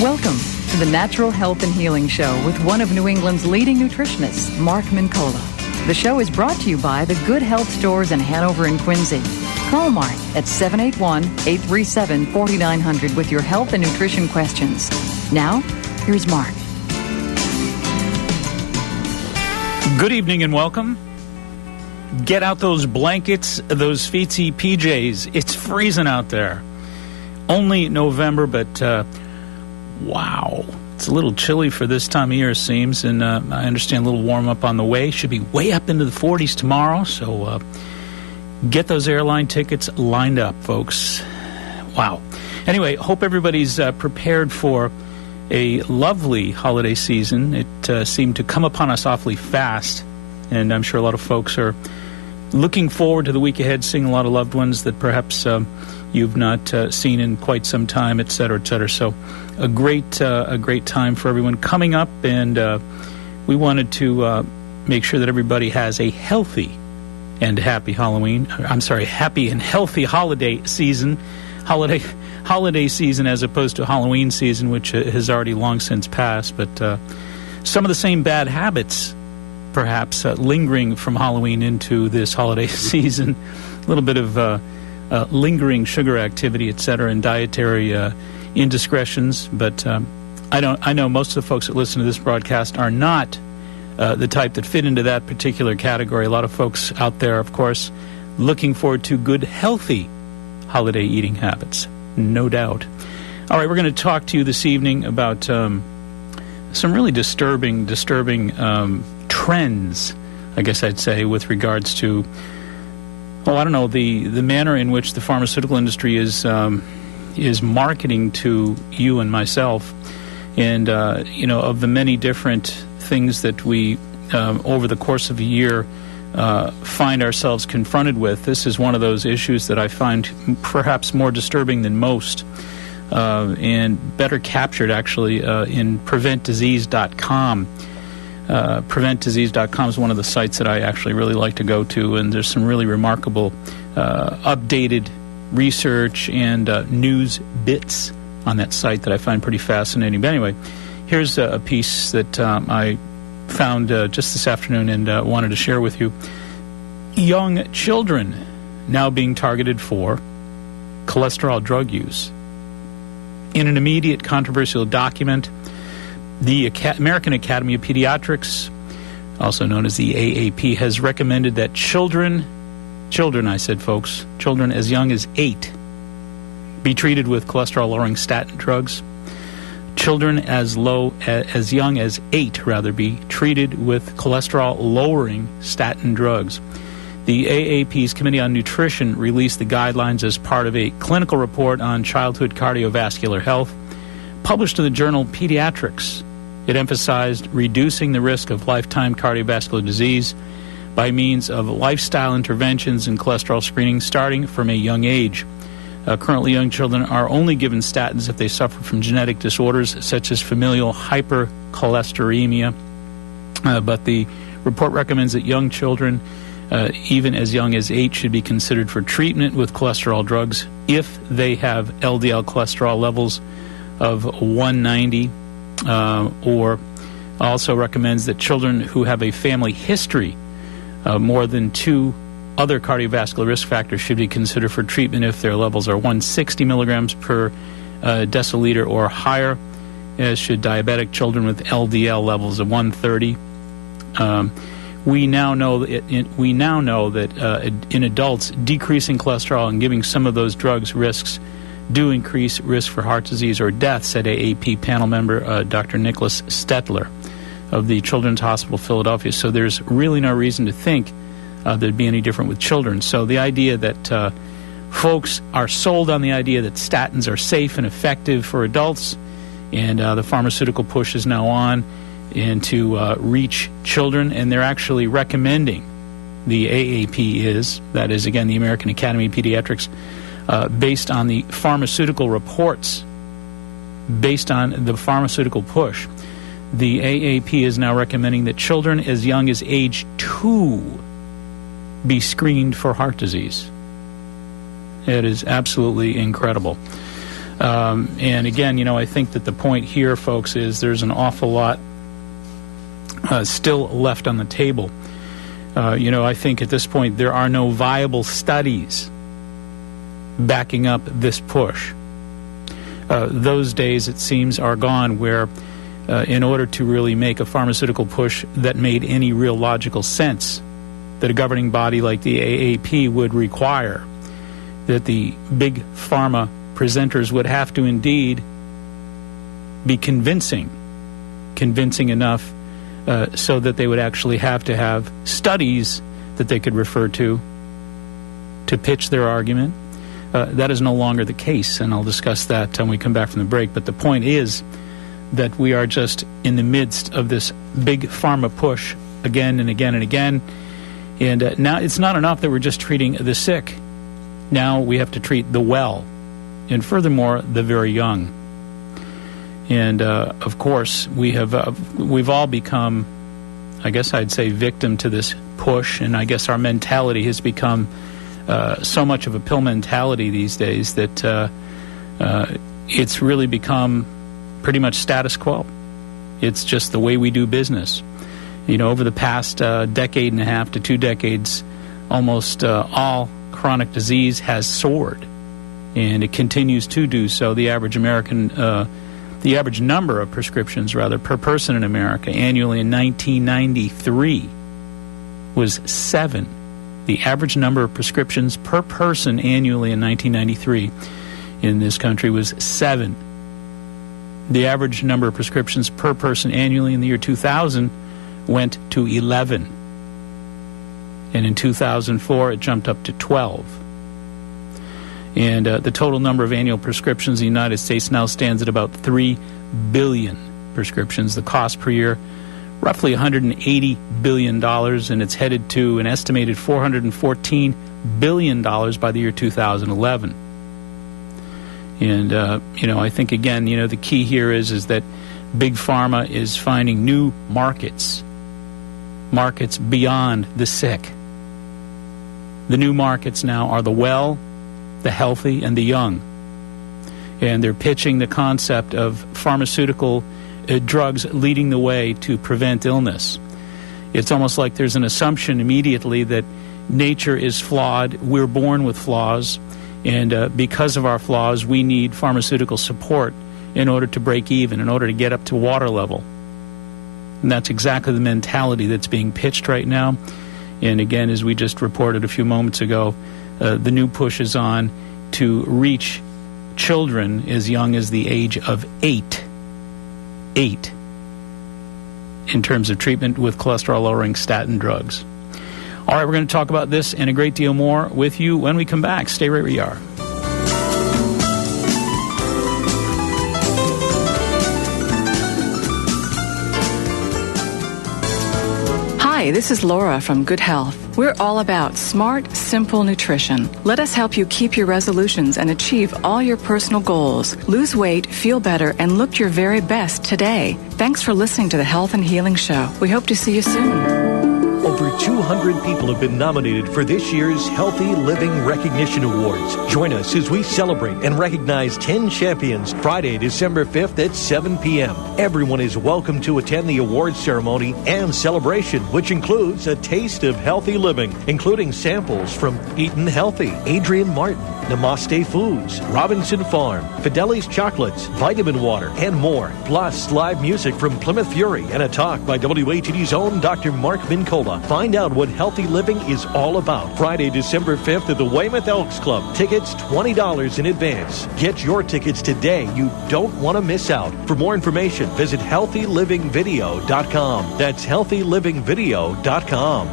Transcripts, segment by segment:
Welcome to the Natural Health and Healing Show with one of New England's leading nutritionists, Mark Mincola. The show is brought to you by the Good Health Stores in Hanover and Quincy. Call Mark at 781-837-4900 with your health and nutrition questions. Now, here's Mark. Good evening and welcome. Get out those blankets, those feetsy PJs. It's freezing out there. Only November, but wow. It's a little chilly for this time of year, it seems, and I understand a little warm-up on the way. Should be way up into the 40s tomorrow, so get those airline tickets lined up, folks. Wow. Anyway, hope everybody's prepared for a lovely holiday season. It seemed to come upon us awfully fast, and I'm sure a lot of folks are looking forward to the week ahead, seeing a lot of loved ones that perhaps you've not seen in quite some time, et cetera, et cetera. So a great time for everyone coming up, and we wanted to make sure that everybody has a healthy and happy happy and healthy holiday season. Holiday season as opposed to Halloween season, which has already long since passed. But some of the same bad habits, perhaps, lingering from Halloween into this holiday season. A little bit of lingering sugar activity, etc., and dietary indiscretions. But I know most of the folks that listen to this broadcast are not the type that fit into that particular category. A lot of folks out there, of course, looking forward to good, healthy holiday eating habits, no doubt. All right, we're going to talk to you this evening about some really disturbing trends, I guess I'd say, with regards to, the manner in which the pharmaceutical industry is marketing to you and myself, and of the many different things that we over the course of a year find ourselves confronted with. This is one of those issues that I find perhaps more disturbing than most, and better captured actually in PreventDisease.com. PreventDisease.com is one of the sites that I actually really like to go to, and there's some really remarkable updated research and news bits on that site that I find pretty fascinating. But anyway, here's a piece that I found just this afternoon and wanted to share with you. Young children now being targeted for cholesterol drug use. In an immediate controversial document, the American Academy of Pediatrics, also known as the AAP, has recommended that children I said, folks, children as young as 8 be treated with cholesterol-lowering statin drugs. Children as young as 8, be treated with cholesterol-lowering statin drugs. The AAP's Committee on Nutrition released the guidelines as part of a clinical report on childhood cardiovascular health published in the journal Pediatrics. It emphasized reducing the risk of lifetime cardiovascular disease by means of lifestyle interventions and cholesterol screening starting from a young age. Currently, young children are only given statins if they suffer from genetic disorders such as familial hypercholesterolemia. But the report recommends that young children, even as young as 8, should be considered for treatment with cholesterol drugs if they have LDL cholesterol levels of 190, or also recommends that children who have a family history of more than 2 other cardiovascular risk factors should be considered for treatment if their levels are 160 milligrams per deciliter or higher, as should diabetic children with LDL levels of 130. We now know that in adults, decreasing cholesterol and giving some of those drugs risks do increase risk for heart disease or death, said AAP panel member Dr. Nicholas Stetler of the Children's Hospital Philadelphia. So there's really no reason to think there'd be any different with children. So the idea that folks are sold on the idea that statins are safe and effective for adults, and the pharmaceutical push is now on and to reach children, and they're actually recommending, the AAP that is again the American Academy of Pediatrics, based on the pharmaceutical reports, based on the pharmaceutical push, the AAP is now recommending that children as young as age 2 be screened for heart disease. It is absolutely incredible. And again, I think that the point here, folks, is there's an awful lot still left on the table. I think at this point there are no viable studies backing up this push. Those days, it seems, are gone where in order to really make a pharmaceutical push that made any real logical sense, that a governing body like the AAP would require that the big pharma presenters would have to indeed be convincing enough so that they would actually have to have studies that they could refer to pitch their argument. That is no longer the case, and I'll discuss that when we come back from the break. But the point is that we are just in the midst of this big pharma push again and again and again. And now it's not enough that we're just treating the sick. Now we have to treat the well, and furthermore, the very young. And of course, we've all become, I guess I'd say, victim to this push, and I guess our mentality has become so much of a pill mentality these days that it's really become pretty much status quo. It's just the way we do business. Over the past decade and a half to 2 decades, almost all chronic disease has soared, and it continues to do so. The average number of prescriptions, per person in America annually in 1993 was 7. The average number of prescriptions per person annually in 1993 in this country was 7. The average number of prescriptions per person annually in the year 2000 went to 11. And in 2004, it jumped up to 12. And the total number of annual prescriptions in the United States now stands at about 3 billion prescriptions. The cost per year, roughly $180 billion, and it's headed to an estimated $414 billion by the year 2011. And, I think, again, the key here is that Big Pharma is finding new markets beyond the sick. The new markets now are the well, the healthy, and the young. And they're pitching the concept of pharmaceutical drugs leading the way to prevent illness. It's almost like there's an assumption immediately that nature is flawed, we're born with flaws, and because of our flaws, we need pharmaceutical support in order to break even, in order to get up to water level. And that's exactly the mentality that's being pitched right now. And again, as we just reported a few moments ago, the new push is on to reach children as young as the age of 8 in terms of treatment with cholesterol-lowering statin drugs. All right, we're going to talk about this and a great deal more with you when we come back. Stay right where you are. Hi, this is Laura from Good Health. We're all about smart, simple nutrition. Let us help you keep your resolutions and achieve all your personal goals. Lose weight, feel better, and look your very best today. Thanks for listening to the Health and Healing Show. We hope to see you soon. Over 200 people have been nominated for this year's Healthy Living Recognition Awards. Join us as we celebrate and recognize 10 champions Friday, December 5th at 7 p.m. Everyone is welcome to attend the awards ceremony and celebration, which includes a taste of healthy living, including samples from Eatin' Healthy, Adrian Martin, Namaste Foods, Robinson Farm, Fideli's Chocolates, Vitamin Water, and more. Plus, live music from Plymouth Fury and a talk by WATD's own Dr. Mark Mincola. Find out what healthy living is all about. Friday, December 5th at the Weymouth Elks Club. Tickets $20 in advance. Get your tickets today. You don't want to miss out. For more information, visit healthylivingvideo.com. That's healthylivingvideo.com.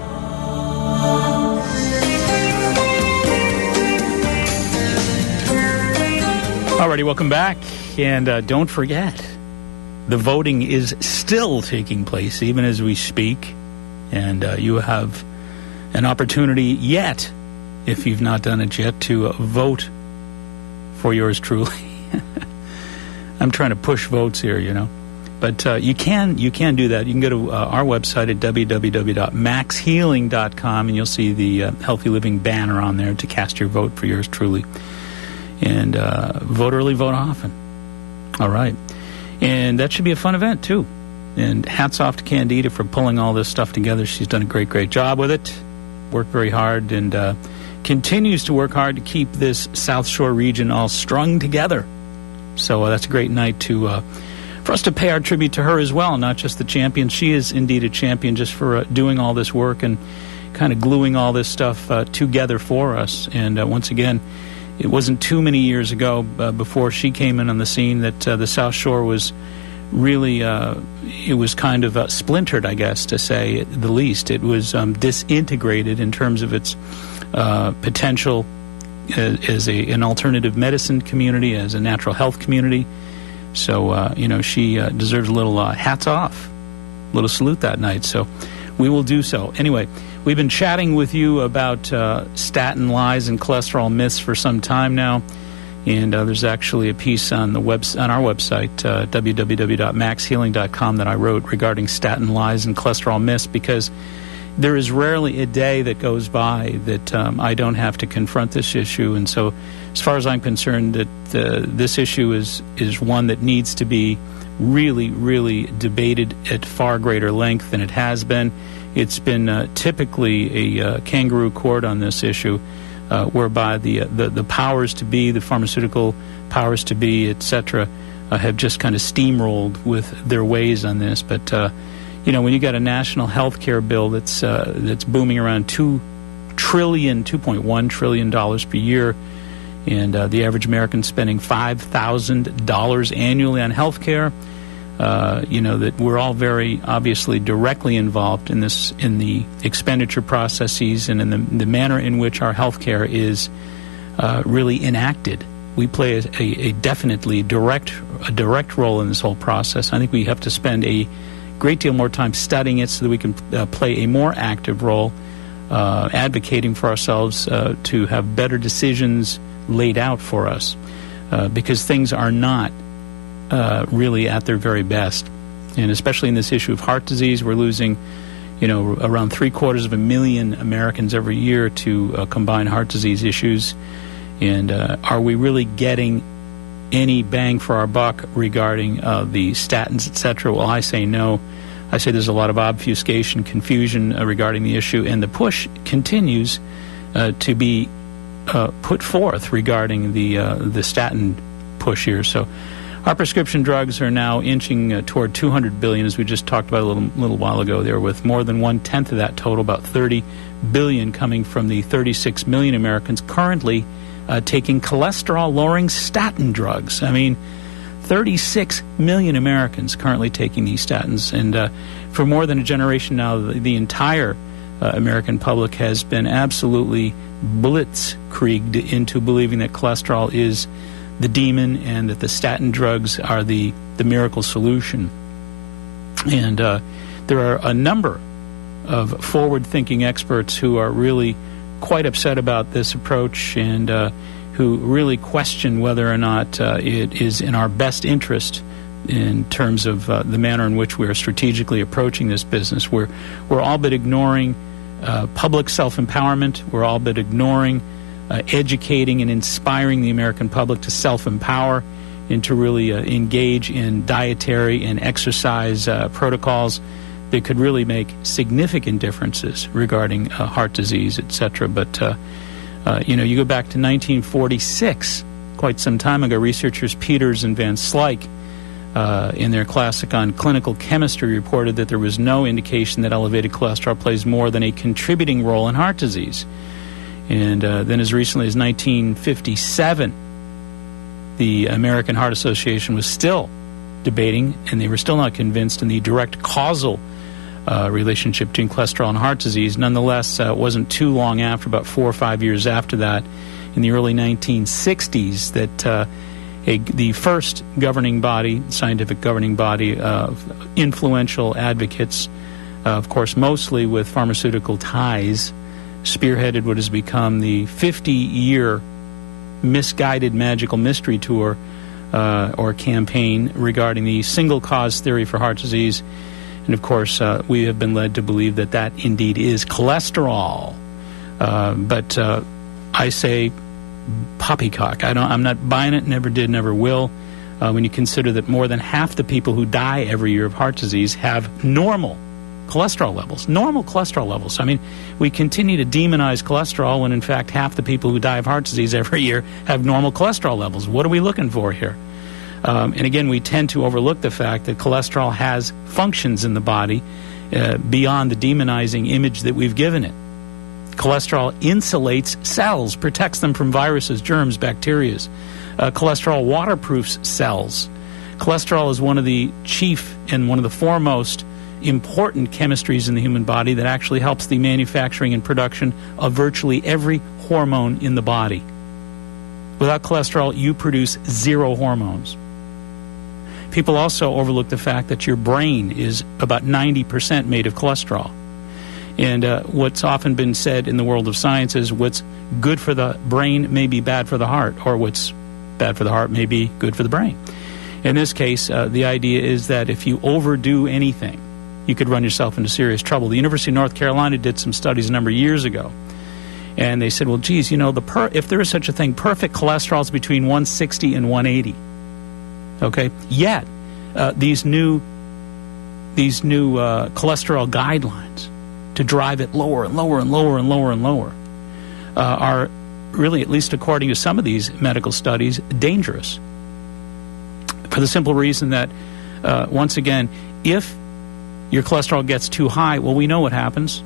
Alrighty, welcome back. And don't forget, the voting is still taking place even as we speak. And you have an opportunity yet, if you've not done it yet, to vote for yours truly. I'm trying to push votes here, But you can do that. You can go to our website at www.maxhealing.com, and you'll see the Healthy Living banner on there to cast your vote for yours truly. And vote early, vote often. All right. And that should be a fun event, too. And hats off to Candida for pulling all this stuff together. She's done a great, great job with it. Worked very hard and continues to work hard to keep this South Shore region all strung together. So that's a great night for us to pay our tribute to her as well, not just the champion. She is indeed a champion just for doing all this work and kind of gluing all this stuff together for us. And once again, it wasn't too many years ago before she came in on the scene that the South Shore was really, it was kind of splintered, I guess, to say the least. It was disintegrated in terms of its potential as an alternative medicine community, as a natural health community. So, she deserves a little hats off, a little salute that night. So we will do so. Anyway, we've been chatting with you about statin lies and cholesterol myths for some time now. And there's actually a piece on our website, www.maxhealing.com, that I wrote regarding statin lies and cholesterol myths, because there is rarely a day that goes by that I don't have to confront this issue. And so, as far as I'm concerned, that this issue is one that needs to be really, really debated at far greater length than it has been. It's been typically a kangaroo court on this issue, whereby the powers to be, the pharmaceutical powers to be, etc., have just kind of steamrolled with their ways on this. But when you got a national health care bill that's booming around $2.1 trillion per year, and the average American spending $5,000 annually on health care, that we're all very obviously directly involved in this, in the expenditure processes and in the manner in which our health care is really enacted. We play a definitely direct role in this whole process. I think we have to spend a great deal more time studying it so that we can play a more active role, advocating for ourselves to have better decisions laid out for us, because things are not really at their very best. And especially in this issue of heart disease, we're losing, around 750,000 Americans every year to combined heart disease issues. And are we really getting any bang for our buck regarding the statins, etc.? Well, I say no. I say there's a lot of obfuscation, confusion regarding the issue, and the push continues to be put forth regarding the statin push here. So our prescription drugs are now inching toward $200 billion, as we just talked about a little while ago there, with more than 1/10 of that total, about $30 billion, coming from the 36 million Americans currently taking cholesterol-lowering statin drugs. I mean, 36 million Americans currently taking these statins. And for more than a generation now, the entire American public has been absolutely blitzkrieged into believing that cholesterol is the demon and that the statin drugs are the miracle solution. And there are a number of forward-thinking experts who are really quite upset about this approach, and who really question whether or not it is in our best interest in terms of the manner in which we are strategically approaching this business. We're all but ignoring public self-empowerment. We're all but ignoring educating and inspiring the American public to self-empower and to really engage in dietary and exercise protocols that could really make significant differences regarding heart disease, etc. But, you go back to 1946, quite some time ago, researchers Peters and Van Slyke, in their classic on clinical chemistry, reported that there was no indication that elevated cholesterol plays more than a contributing role in heart disease. And then as recently as 1957, the American Heart Association was still debating, and they were still not convinced in the direct causal relationship between cholesterol and heart disease. Nonetheless, it wasn't too long after, about 4 or 5 years after that, in the early 1960s, that the first governing body, scientific governing body of influential advocates, of course mostly with pharmaceutical ties, spearheaded what has become the 50-year misguided magical mystery tour or campaign regarding the single cause theory for heart disease. And of course, we have been led to believe that that indeed is cholesterol. But I say poppycock. I'm not buying it, never did, never will. When you consider that more than half the people who die every year of heart disease have normal cholesterol levels. Normal cholesterol levels. I mean, we continue to demonize cholesterol when, in fact, half the people who die of heart disease every year have normal cholesterol levels. What are we looking for here? And again, we tend to overlook the fact that cholesterol has functions in the body beyond the demonizing image that we've given it. Cholesterol insulates cells, protects them from viruses, germs, bacteria. Cholesterol waterproofs cells. Cholesterol is one of the chief and one of the foremost important chemistries in the human body that actually helps the manufacturing and production of virtually every hormone in the body. Without cholesterol, you produce 0 hormones. People also overlook the fact that your brain is about 90% made of cholesterol. And what's often been said in the world of science is what's good for the brain may be bad for the heart, or what's bad for the heart may be good for the brain. In this case, the idea is that if you overdo anything, you could run yourself into serious trouble. The University of North Carolina did some studies a number of years ago, and they said, well, geez, you know, if there is such a thing, perfect cholesterol is between 160 and 180. Okay? Yet, these new cholesterol guidelines to drive it lower and lower and lower and lower and lower are really, at least according to some of these medical studies, dangerous. For the simple reason that, once again, if your cholesterol gets too high, well, we know what happens.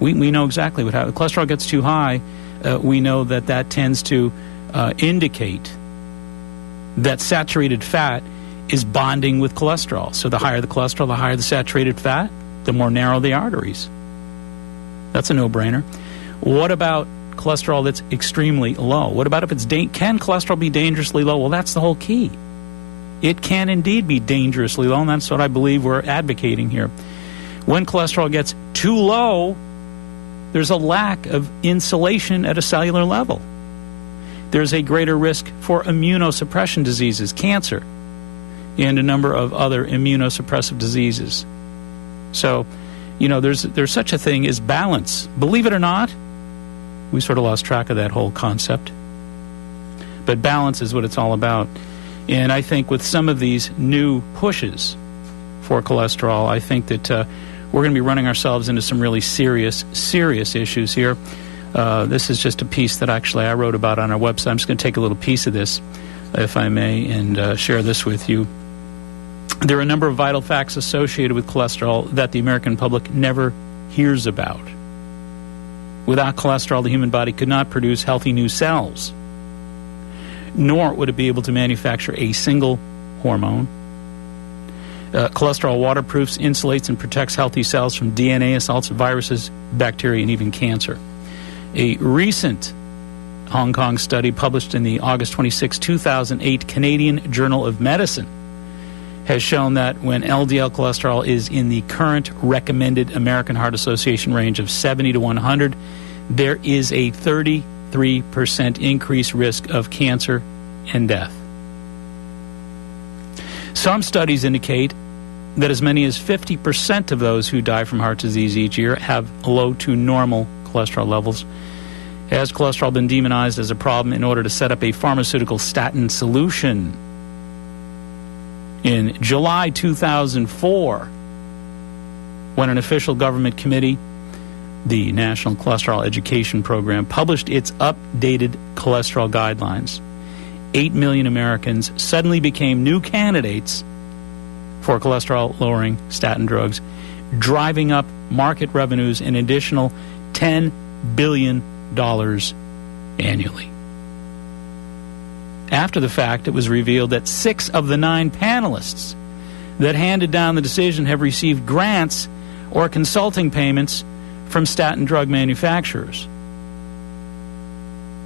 We know exactly what happens. Cholesterol gets too high, we know that tends to indicate that saturated fat is bonding with cholesterol. So the higher the cholesterol, the higher the saturated fat, the more narrow the arteries. That's a no-brainer. What about cholesterol that's extremely low? What about if it's can cholesterol be dangerously low? Well, that's the whole key. It can indeed be dangerously low, and that's what I believe we're advocating here. When cholesterol gets too low, there's a lack of insulation at a cellular level. There's a greater risk for immunosuppression diseases, cancer, and a number of other immunosuppressive diseases. So, you know, there's such a thing as balance. Believe it or not, we sort of lost track of that whole concept. But balance is what it's all about. And I think with some of these new pushes for cholesterol, I think that we're going to be running ourselves into some really serious issues here. This is just a piece that actually I wrote about on our website. I'm just going to take a little piece of this, if I may, and share this with you. There are a number of vital facts associated with cholesterol that the American public never hears about. Without cholesterol, the human body could not produce healthy new cells, nor would it be able to manufacture a single hormone. Cholesterol waterproofs, insulates, and protects healthy cells from DNA assaults, viruses, bacteria, and even cancer. A recent Hong Kong study published in the August 26, 2008 Canadian Journal of Medicine has shown that when LDL cholesterol is in the current recommended American Heart Association range of 70 to 100, there is a 33% increased risk of cancer and death. Some studies indicate that as many as 50% of those who die from heart disease each year have low to normal cholesterol levels. Has cholesterol been demonized as a problem in order to set up a pharmaceutical statin solution? In July 2004, when an official government committee, the National Cholesterol Education Program, published its updated cholesterol guidelines, 8 million Americans suddenly became new candidates for cholesterol-lowering statin drugs, driving up market revenues an additional $10 billion annually. After the fact, it was revealed that 6 of the 9 panelists that handed down the decision have received grants or consulting payments from statin drug manufacturers.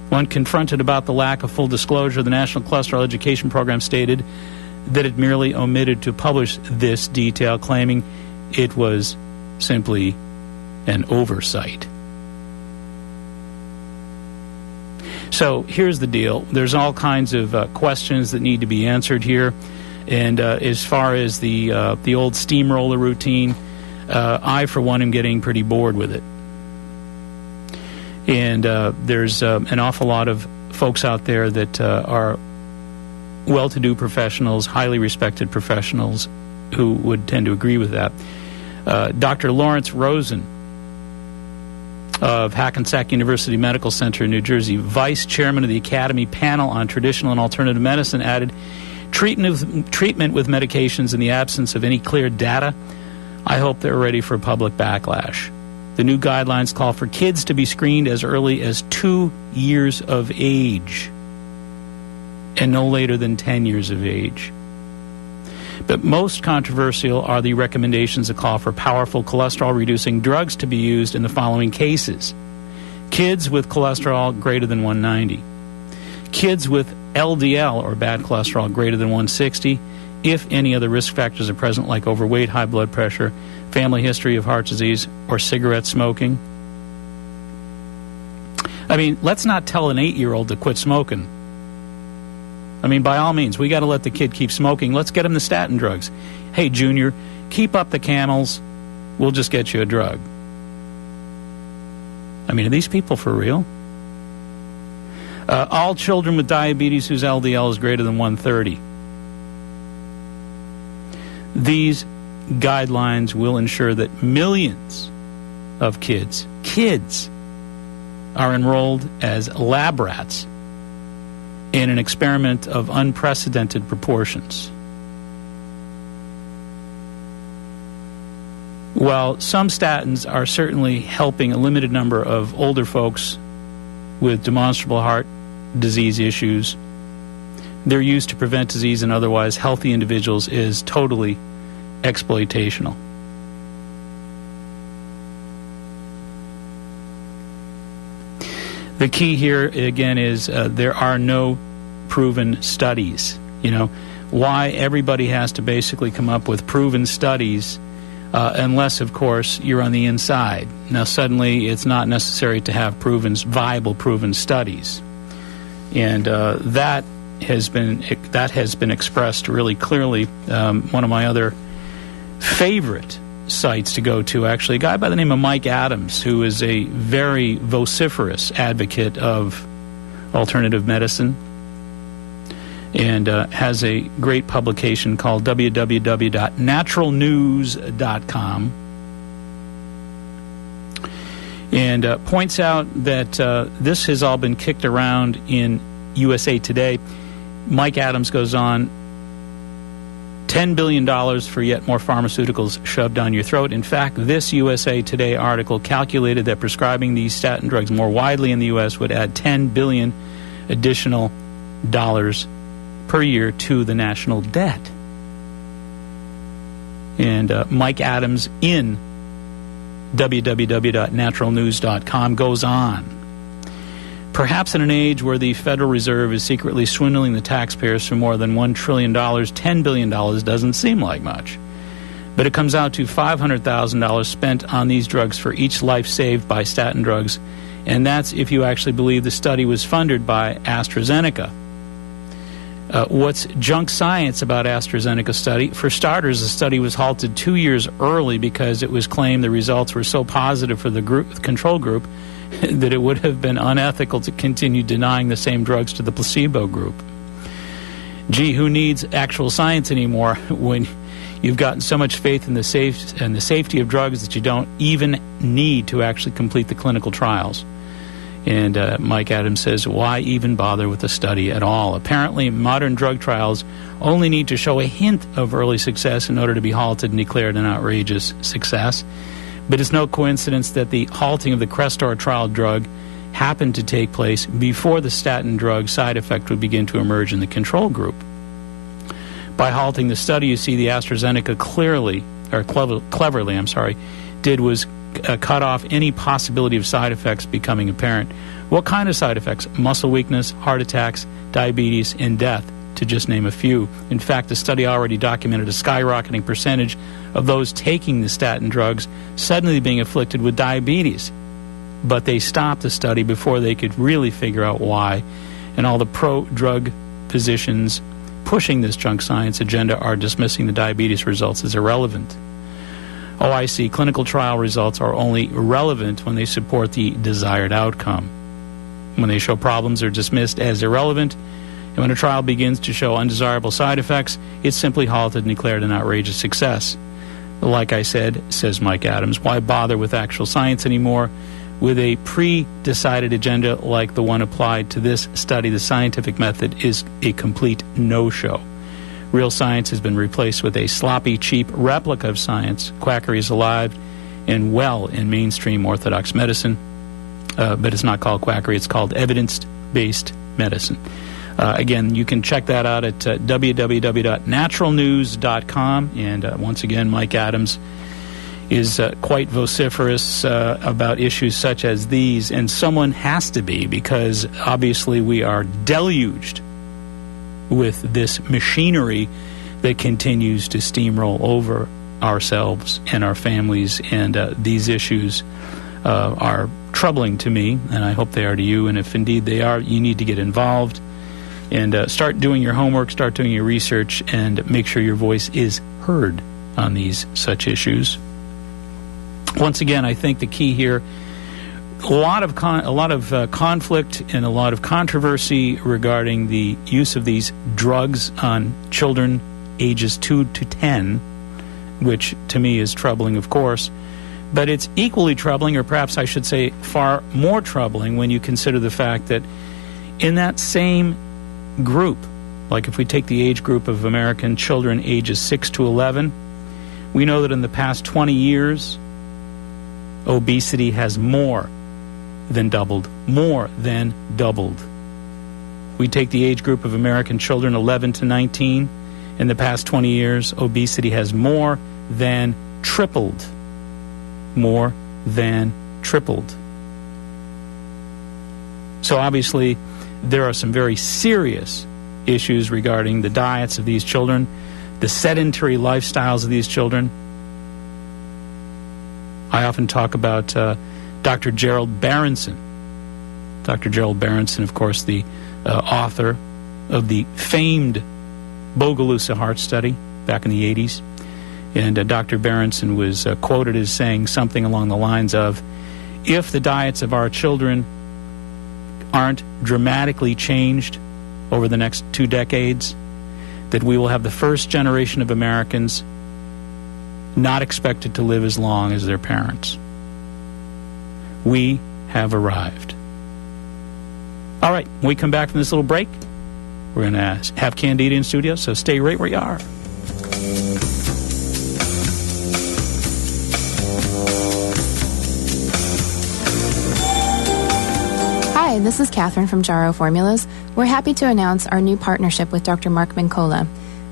When confronted about the lack of full disclosure, the National Cholesterol Education Program stated that it merely omitted to publish this detail, claiming it was simply an oversight. So here's the deal. There's all kinds of questions that need to be answered here. And as far as the old steamroller routine, I, for one, am getting pretty bored with it. And there's an awful lot of folks out there that are well-to-do professionals, highly respected professionals, who would tend to agree with that. Dr. Lawrence Rosen of Hackensack University Medical Center in New Jersey, vice chairman of the Academy Panel on Traditional and Alternative Medicine, added, treatment with medications in the absence of any clear data, I hope they're ready for public backlash. The new guidelines call for kids to be screened as early as 2 years of age and no later than 10 years of age. But most controversial are the recommendations that call for powerful cholesterol-reducing drugs to be used in the following cases. Kids with cholesterol greater than 190. Kids with LDL, or bad cholesterol, greater than 160, if any other risk factors are present, like overweight, high blood pressure, family history of heart disease, or cigarette smoking. I mean, let's not tell an 8-year-old to quit smoking. I mean, by all means, we got to let the kid keep smoking. Let's get him the statin drugs. Hey, Junior, keep up the camels. We'll just get you a drug. I mean, are these people for real? All children with diabetes whose LDL is greater than 130. These guidelines will ensure that millions of kids are enrolled as lab rats in an experiment of unprecedented proportions. While some statins are certainly helping a limited number of older folks with demonstrable heart disease issues, their use to prevent disease in otherwise healthy individuals is totally exploitational. The key here, again, is there are no proven studies. You know, why everybody has to basically come up with proven studies unless, of course, you're on the inside. Now, suddenly, it's not necessary to have viable proven studies. And that has been expressed really clearly. One of my other favorite sites to go to, actually, a guy by the name of Mike Adams, who is a very vociferous advocate of alternative medicine and has a great publication called www.naturalnews.com, and points out that this has all been kicked around in USA Today. Mike Adams goes on, $10 billion for yet more pharmaceuticals shoved down your throat. In fact, this USA Today article calculated that prescribing these statin drugs more widely in the U.S. would add $10 billion additional dollars per year to the national debt. And Mike Adams in www.naturalnews.com goes on. Perhaps in an age where the Federal Reserve is secretly swindling the taxpayers for more than $1 trillion, $10 billion doesn't seem like much. But it comes out to $500,000 spent on these drugs for each life saved by statin drugs, and that's if you actually believe the study was funded by AstraZeneca. What's junk science about AstraZeneca's study? For starters, the study was halted 2 years early because it was claimed the results were so positive for the control group that it would have been unethical to continue denying the same drugs to the placebo group. Gee, who needs actual science anymore when you've gotten so much faith in the safety of drugs that you don't even need to actually complete the clinical trials? And Mike Adams says, why even bother with the study at all? Apparently, modern drug trials only need to show a hint of early success in order to be halted and declared an outrageous success. But it's no coincidence that the halting of the Crestor trial drug happened to take place before the statin drug side effect would begin to emerge in the control group. By halting the study, you see the AstraZeneca cleverly did was cut off any possibility of side effects becoming apparent. What kind of side effects? Muscle weakness, heart attacks, diabetes, and death, to just name a few. In fact, the study already documented a skyrocketing percentage of those taking the statin drugs suddenly being afflicted with diabetes. But they stopped the study before they could really figure out why, and all the pro-drug positions pushing this junk science agenda are dismissing the diabetes results as irrelevant. Oh, I see. Clinical trial results are only relevant when they support the desired outcome. When they show problems, they're dismissed as irrelevant. And when a trial begins to show undesirable side effects, it's simply halted and declared an outrageous success. Like I said, says Mike Adams, why bother with actual science anymore? With a pre-decided agenda like the one applied to this study, the scientific method is a complete no-show. Real science has been replaced with a sloppy, cheap replica of science. Quackery is alive and well in mainstream orthodox medicine, but it's not called quackery, it's called evidence-based medicine. Again, you can check that out at www.naturalnews.com. And once again, Mike Adams is quite vociferous about issues such as these. And someone has to be, because obviously we are deluged with this machinery that continues to steamroll over ourselves and our families. And these issues are troubling to me, and I hope they are to you. And if indeed they are, you need to get involved. And start doing your homework, start doing your research, and make sure your voice is heard on these such issues. Once again, I think the key here, a lot of conflict and a lot of controversy regarding the use of these drugs on children ages 2 to 10, which to me is troubling, of course. But it's equally troubling, or perhaps I should say far more troubling, when you consider the fact that in that same group, like if we take the age group of American children ages 6 to 11, we know that in the past 20 years, obesity has more than doubled. More than doubled. We take the age group of American children 11 to 19, in the past 20 years, obesity has more than tripled. More than tripled. So obviously, there are some very serious issues regarding the diets of these children, the sedentary lifestyles of these children. I often talk about Dr. Gerald Berenson. Dr. Gerald Berenson, of course, the author of the famed Bogalusa heart study back in the 80s. And Dr. Berenson was quoted as saying something along the lines of, if the diets of our children aren't dramatically changed over the next 2 decades, that we will have the first generation of Americans not expected to live as long as their parents. We have arrived. All right, when we come back from this little break, we're going to have Candida in studio, so stay right where you are. Hi, this is Catherine from Jarrow Formulas. We're happy to announce our new partnership with Dr. Mark Mincola.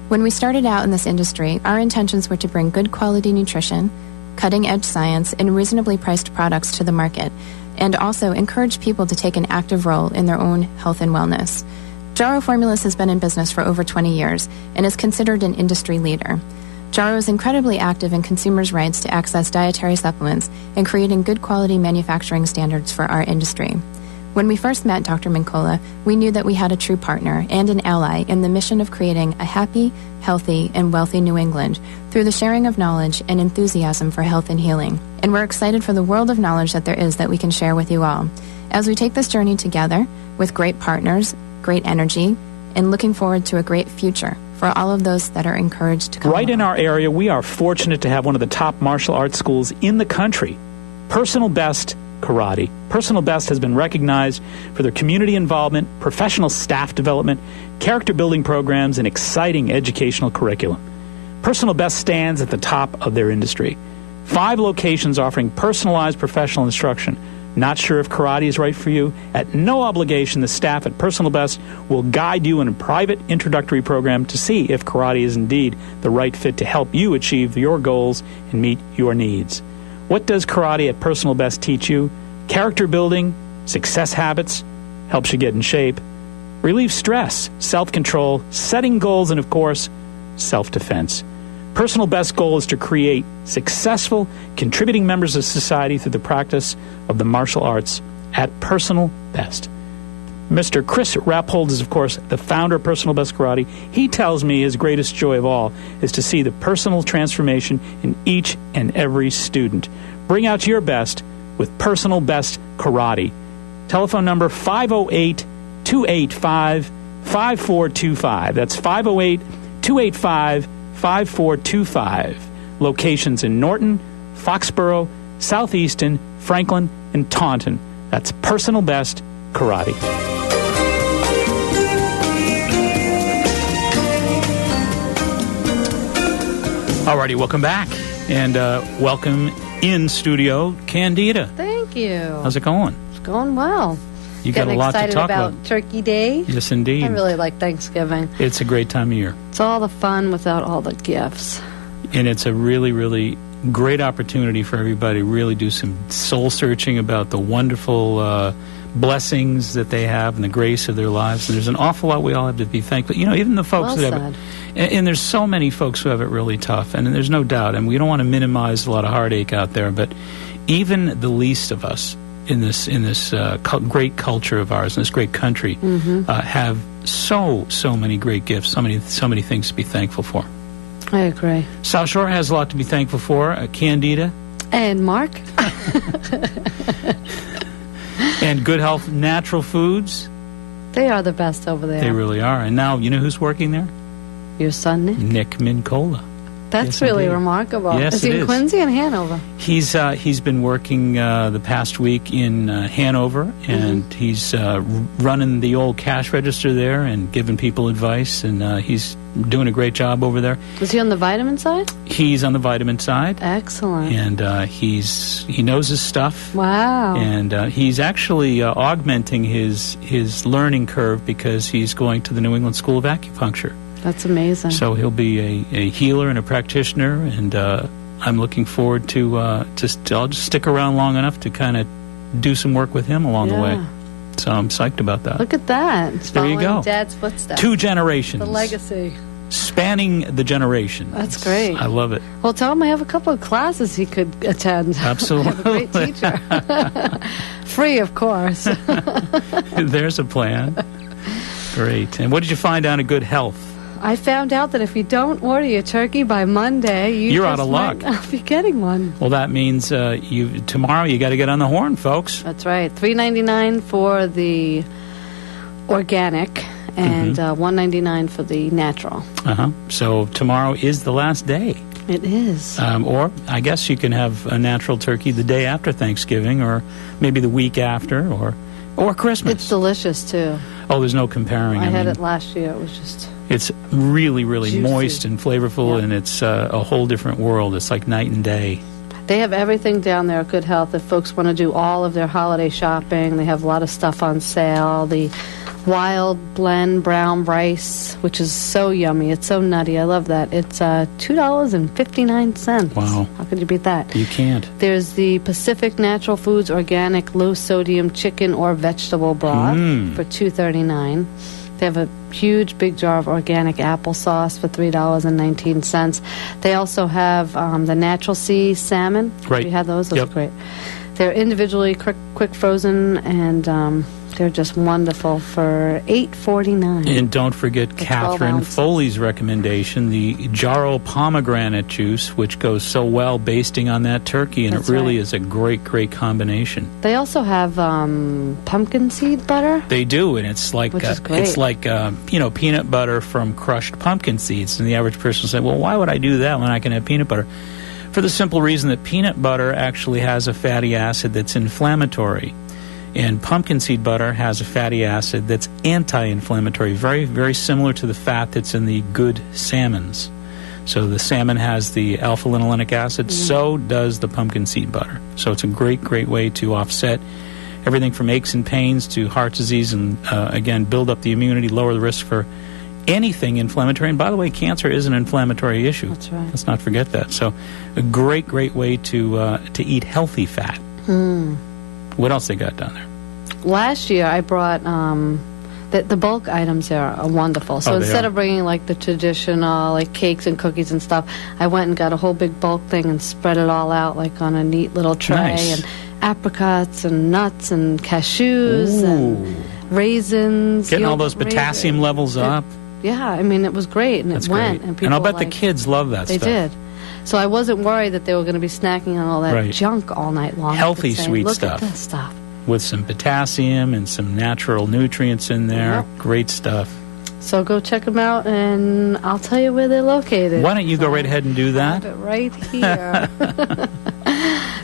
When we started out in this industry, our intentions were to bring good quality nutrition, cutting-edge science, and reasonably priced products to the market, and also encourage people to take an active role in their own health and wellness. Jarrow Formulas has been in business for over 20 years and is considered an industry leader. Jarrow is incredibly active in consumers' rights to access dietary supplements and creating good quality manufacturing standards for our industry. When we first met Dr. Mincola, we knew that we had a true partner and an ally in the mission of creating a happy, healthy, and wealthy New England through the sharing of knowledge and enthusiasm for health and healing. And we're excited for the world of knowledge that there is that we can share with you all. As we take this journey together with great partners, great energy, and looking forward to a great future for all of those that are encouraged to come Right along. in our area, we are fortunate to have one of the top martial arts schools in the country, Personal Best Karate. Personal Best has been recognized for their community involvement, professional staff development, character building programs, and exciting educational curriculum. Personal Best stands at the top of their industry. 5 locations offering personalized professional instruction. Not sure if karate is right for you? At no obligation, the staff at Personal Best will guide you in a private introductory program to see if karate is indeed the right fit to help you achieve your goals and meet your needs. What does karate at Personal Best teach you? Character building, success habits, helps you get in shape, relieves stress, self-control, setting goals, and of course, self-defense. Personal Best's goal is to create successful, contributing members of society through the practice of the martial arts at Personal Best. Mr. Chris Rappold is, of course, the founder of Personal Best Karate. He tells me his greatest joy of all is to see the personal transformation in each and every student. Bring out your best with Personal Best Karate. Telephone number 508-285-5425. That's 508-285-5425. Locations in Norton, Foxborough, Southeaston, Franklin, and Taunton. That's Personal Best Karate. Alrighty, welcome back. And welcome in studio, Candida. Thank you. How's it going? It's going well. You got a lot to talk about. Turkey Day. Yes, indeed. I really like Thanksgiving. It's a great time of year. It's all the fun without all the gifts. And it's a really, really great opportunity for everybody to really do some soul searching about the wonderful blessings that they have and the grace of their lives. And there's an awful lot we all have to be thankful. You know, even the folks that have it. And there's so many folks who have it really tough. And there's no doubt. And we don't want to minimize a lot of heartache out there. But even the least of us in this great culture of ours, in this great country, have so many great gifts, so many things to be thankful for. I agree. South Shore has a lot to be thankful for. Candida. And Mark. And Good Health Natural Foods. They are the best over there. They really are. And now, you know who's working there? Your son, Nick. Nick Mincola. That's Yes, really indeed. Remarkable. Yes, is he in Quincy and Hanover? He's been working the past week in Hanover, and he's running the old cash register there and giving people advice, and he's doing a great job over there. Is he on the vitamin side? He's on the vitamin side. Excellent. And he knows his stuff. Wow. And he's actually augmenting his learning curve because he's going to the New England School of Acupuncture. That's amazing. So he'll be a healer and a practitioner, and I'm looking forward to I'll just stick around long enough to kind of do some work with him along the way. So I'm psyched about that. Look at that. It's there you go. following Dad's footsteps. 2 generations. The legacy. Spanning the generations. That's great. I love it. Well, tell him I have a couple of classes he could attend. Absolutely. I have a great teacher. Free, of course. There's a plan. Great. And what did you find down at Good Health? I found out that if you don't order your turkey by Monday, you're out of luck. I'll be getting one. Well, that means tomorrow you got to get on the horn, folks. That's right. $3.99 for the organic and $1.99 for the natural. So tomorrow is the last day. It is. Or I guess you can have a natural turkey the day after Thanksgiving, or maybe the week after, or Christmas. It's delicious too. Oh, there's no comparing. I had it last year. It was just. It's really, really juicy. moist and flavorful, and it's a whole different world. It's like night and day. They have everything down there at Good Health. If folks want to do all of their holiday shopping, they have a lot of stuff on sale. The wild blend brown rice, which is so yummy. It's so nutty. I love that. It's $2.59. Wow. How could you beat that? You can't. There's the Pacific Natural Foods organic low-sodium chicken or vegetable broth for $2.39. They have a huge big jar of organic applesauce for $3.19. They also have the natural sea salmon. Right. You had those? Those are great. They're individually quick frozen, and they're just wonderful for $8.49. And don't forget Catherine Foley's recommendation, the Jarro pomegranate juice, which goes so well basting on that turkey, and it really is a great, great combination. They also have pumpkin seed butter. They do, and it's like peanut butter from crushed pumpkin seeds. And the average person will say, well, why would I do that when I can have peanut butter? For the simple reason that peanut butter actually has a fatty acid that's inflammatory. And pumpkin seed butter has a fatty acid that's anti-inflammatory, very, very similar to the fat that's in the good salmons. So the salmon has the alpha-linolenic acid, so does the pumpkin seed butter. So it's a great, great way to offset everything from aches and pains to heart disease and, again, build up the immunity, lower the risk for anything inflammatory. And by the way, cancer is an inflammatory issue. That's right. Let's not forget that. So a great, great way to eat healthy fat. What else they got down there? Last year I brought the bulk items there are wonderful. So instead of bringing like the traditional like cakes and cookies and stuff, I went and got a whole big bulk thing and spread it all out like on a neat little tray. Nice. And apricots and nuts and cashews and raisins. Getting all yogurt those potassium raisins. levels up. Yeah, I mean, it was great, and That's it went. great. And, people And I'll bet were the like, kids love that they stuff. did. So I wasn't worried that they were going to be snacking on all that Right. junk all night long. Healthy, I could say, sweet Look stuff. at this stuff. With some potassium and some natural nutrients in there. Yep. Great stuff. So go check them out, and I'll tell you where they're located. Why don't you go right ahead and do I that? have it right here.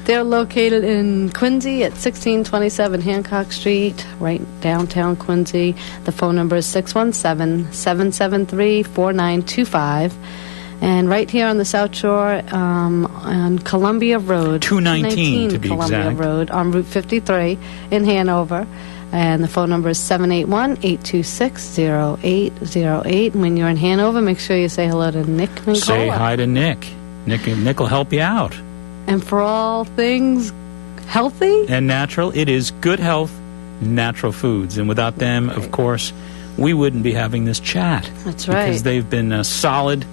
They're located in Quincy at 1627 Hancock Street, right downtown Quincy. The phone number is 617-773-4925. And right here on the South Shore, on Columbia Road. 219 to be Columbia exact. Road on Route 53 in Hanover. And the phone number is 781-826-0808. And when you're in Hanover, make sure you say hello to Nick Mincola. Say hi to Nick. Nick will help you out. And for all things healthy, And natural, it is Good Health Natural Foods. And without them, of course, we wouldn't be having this chat. That's right. Because they've been solid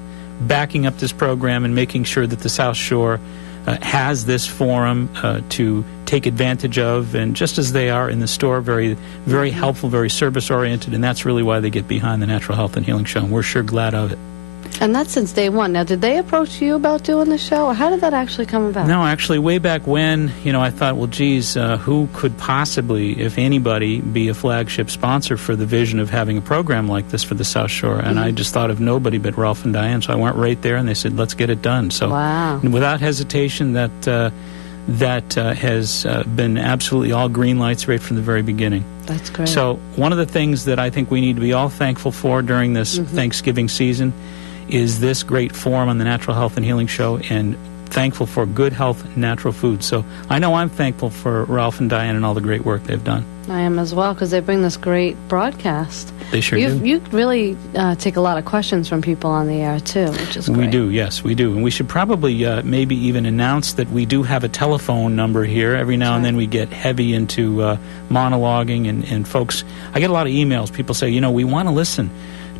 backing up this program and making sure that the South Shore has this forum to take advantage of. And just as they are in the store, very, very helpful, very service-oriented. And that's really why they get behind the Natural Health and Healing Show. And we're sure glad of it. and that's since day one. Now, did they approach you about doing the show, or how did that actually come about? No, actually, way back when, I thought, well, geez, who could possibly, if anybody, be a flagship sponsor for the vision of having a program like this for the South Shore? And I just thought of nobody but Ralph and Diane, so I went right there, and they said, let's get it done. So Wow. without hesitation, that has been absolutely all green lights right from the very beginning. That's great. So one of the things that I think we need to be all thankful for during this Thanksgiving season is this great forum on the Natural Health and Healing Show, and thankful for Good Health Natural Foods. So I know I'm thankful for Ralph and Diane and all the great work they've done. I am as well, because they bring this great broadcast. They sure do. You really take a lot of questions from people on the air, too, which is great. We do, yes, we do. And we should probably maybe even announce that we do have a telephone number here. Every now and then we get heavy into monologuing, and folks, I get a lot of emails. People say, we want to listen.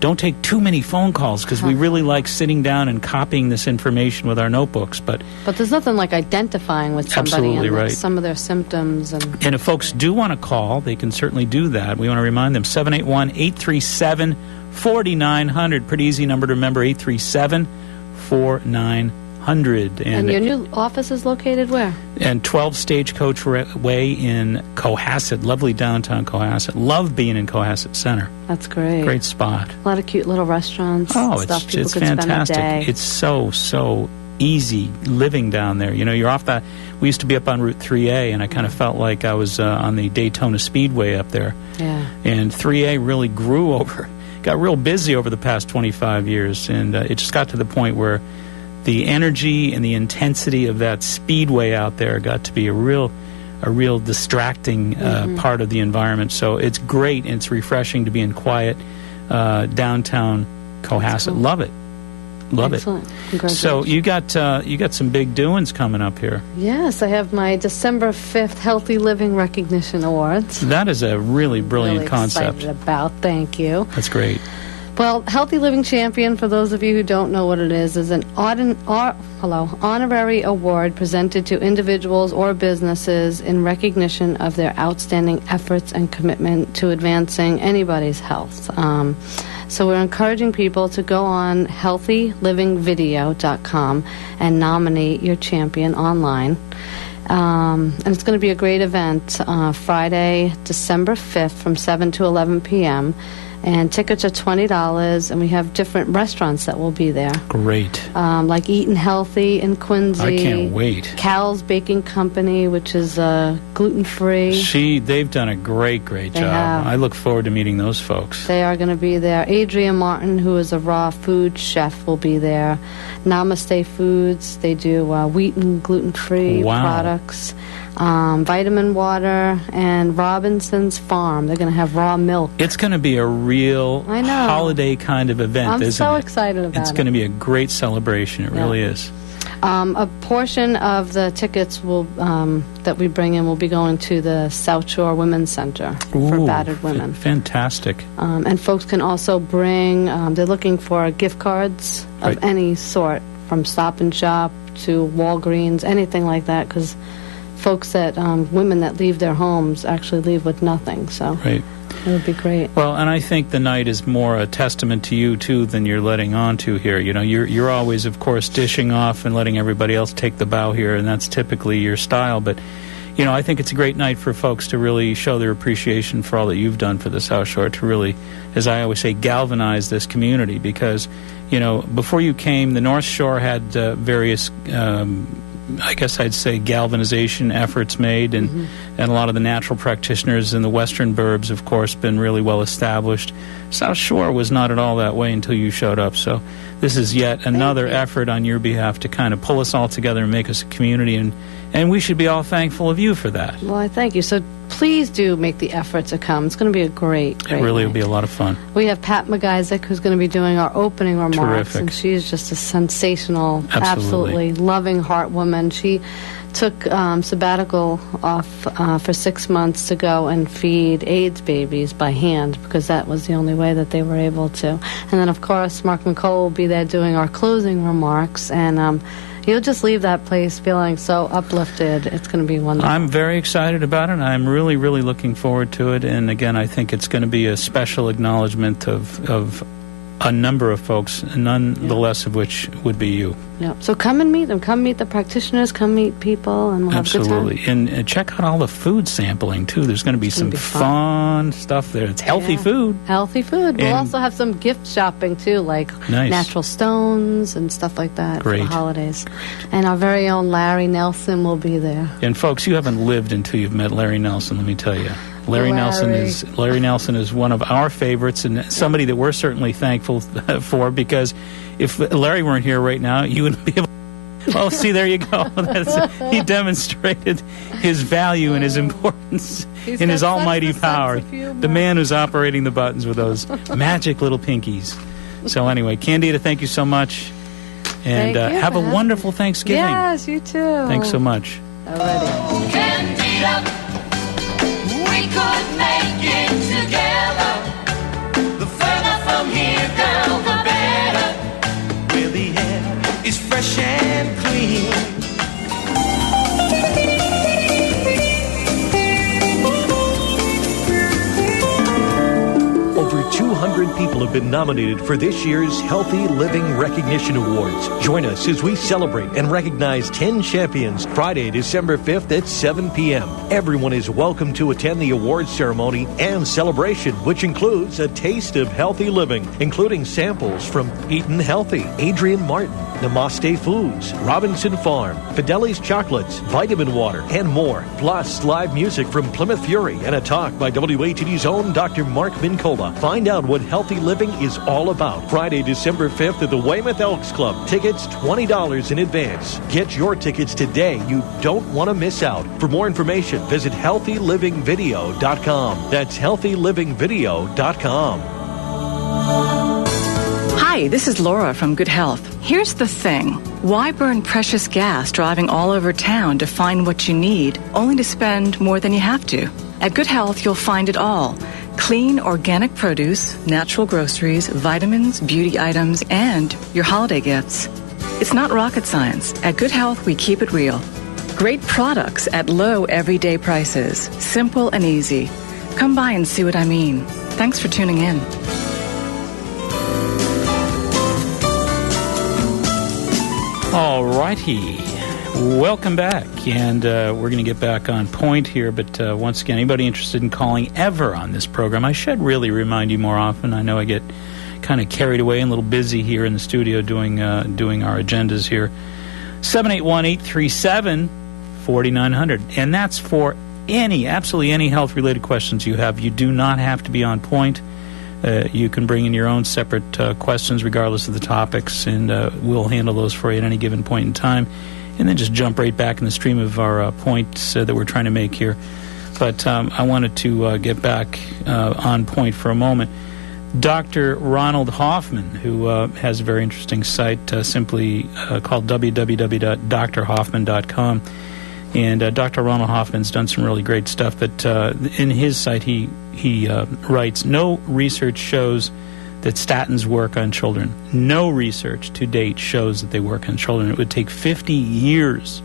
Don't take too many phone calls, because we really like sitting down and copying this information with our notebooks. But there's nothing like identifying with somebody Absolutely and right. some of their symptoms. And if folks do want to call, they can certainly do that. We want to remind them, 781-837-4900. Pretty easy number to remember, 837-4900. And your new office is located where? And 12 Stagecoach Way in Cohasset, lovely downtown Cohasset. Love being in Cohasset Center. That's great. Great spot. A lot of cute little restaurants. Oh, stuff people it's could fantastic. Spend a day. It's so easy living down there. You're off that. We used to be up on Route 3A, and I kind of felt like I was on the Daytona Speedway up there. Yeah. And 3A really got real busy over the past 25 years, and it just got to the point where the energy and the intensity of that speedway out there got to be a real distracting part of the environment. So it's great, and it's refreshing to be in quiet downtown Cohasset. Cool. Love it. Excellent. Congratulations. So you got some big doings coming up here. Yes, I have my December 5th Healthy Living Recognition Awards. That is a really brilliant Really concept. excited about. Thank you. That's great. Well, Healthy Living Champion, for those of you who don't know what it is an honorary award presented to individuals or businesses in recognition of their outstanding efforts and commitment to advancing anybody's health. So we're encouraging people to go on healthylivingvideo.com and nominate your champion online. And it's going to be a great event Friday, December 5th from 7 to 11 p.m., and tickets are $20, and we have different restaurants that will be there. Great. Like Eatin' Healthy in Quincy. I can't wait. Cal's Baking Company, which is gluten-free. They've done a great job. have. I look forward to meeting those folks. They are going to be there. Adrian Martin, who is a raw food chef, will be there. Namaste Foods, they do wheat and gluten-free products. Vitamin Water, and Robinson's Farm. They're going to have raw milk. It's going to be a real holiday kind of event, I'm isn't it? so excited about it. It's going to be a great celebration. It really is. A portion of the tickets will that we bring in will be going to the South Shore Women's Center for battered women. Fantastic. And folks can also bring, they're looking for gift cards of any sort, from Stop and Shop to Walgreens, anything like that, because folks women that leave their homes actually leave with nothing. So Right. It would be great. Well, and I think the night is more a testament to you, too, than you're letting on to here. You know, you're always, of course, dishing off and letting everybody else take the bow here, and that's typically your style. But, you know, I think it's a great night for folks to really show their appreciation for all that you've done for the South Shore, to really, as I always say, galvanize this community. Because, you know, before you came, the North Shore had various I guess I'd say galvanization efforts made, and a lot of the natural practitioners in the western burbs, of course, been really well established. South Shore was not at all that way until you showed up. So this is yet another effort on your behalf to kind of pull us all together and make us a community, and we should be all thankful of you for that. Well, I thank you. So please do make the effort to come. It's going to be a great It really night. will be a lot of fun. We have Pat McIsaac, who's going to be doing our opening remarks. Terrific. And she's just a sensational, Absolutely. loving heart woman. She took sabbatical off for 6 months to go and feed AIDS babies by hand, because that was the only way that they were able to. And then, of course, Mark McCole will be there doing our closing remarks, and you'll just leave that place feeling so uplifted. It's going to be wonderful. I'm very excited about it. I'm really, really looking forward to it. And again, I think it's going to be a special acknowledgement of a number of folks, none the less of which would be you. Yeah. So come and meet them. Come meet the practitioners. Come meet people, and we'll have a good Absolutely. time. And check out all the food sampling, too. There's going to be some be fun stuff there. It's healthy food. Healthy food. We'll And- also have some gift shopping, too, like Nice. natural stones and stuff like that for Great. the holidays. And our very own Larry Nelson will be there. And folks, you haven't lived until you've met Larry Nelson, let me tell you. Larry Nelson is one of our favorites, and somebody that we're certainly thankful for, because if Larry weren't here right now, you wouldn't be able. Well, see, there you go. He demonstrated his value and his importance in his almighty power. The man who's operating the buttons with those magic little pinkies. So anyway, Candida, thank you so much, and Thank you have a for wonderful Thanksgiving. Yes, you too. Thanks so much. Alrighty. Candida, we could make it together. The further from here, girl, the better. Where the air is fresh and clean. Over 200 people have been nominated for this year's Healthy Living Recognition Awards. Join us as we celebrate and recognize 10 champions Friday, December 5th at 7 p.m. Everyone is welcome to attend the awards ceremony and celebration, which includes a taste of healthy living, including samples from Eatin' Healthy, Adrian Martin, Namaste Foods, Robinson Farm, Fideli's Chocolates, Vitamin Water, and more. Plus, live music from Plymouth Fury and a talk by WATD's own Dr. Mark Mincola. Find out what healthy living is all about. Friday, December 5th at the Weymouth Elks Club. Tickets $20 in advance. Get your tickets today. You don't want to miss out. For more information, visit healthylivingvideo.com. That's healthylivingvideo.com. Hi, this is Laura from Good Health. Here's the thing. Why burn precious gas driving all over town to find what you need, only to spend more than you have to? At Good Health, you'll find it all. Clean, organic produce, natural groceries, vitamins, beauty items, and your holiday gifts. It's not rocket science. At Good Health, we keep it real. Great products at low everyday prices. Simple and easy. Come by and see what I mean. Thanks for tuning in. All righty. Welcome back. And we're going to get back on point here. But once again, anybody interested in calling ever on this program, I should really remind you more often. I know I get kind of carried away and a little busy here in the studio doing our agendas here. 781-837-4900. And that's for absolutely any health-related questions you have. You do not have to be on point. You can bring in your own separate questions regardless of the topics, and we'll handle those for you at any given point in time, and then just jump right back in the stream of our points that we're trying to make here. But I wanted to get back on point for a moment. Dr. Ronald Hoffman, who has a very interesting site simply called www.drhoffman.com, and Dr. Ronald Hoffman's done some really great stuff, but in his site he writes, no research shows that statins work on children. No research to date shows that they work on children. It would take 50 years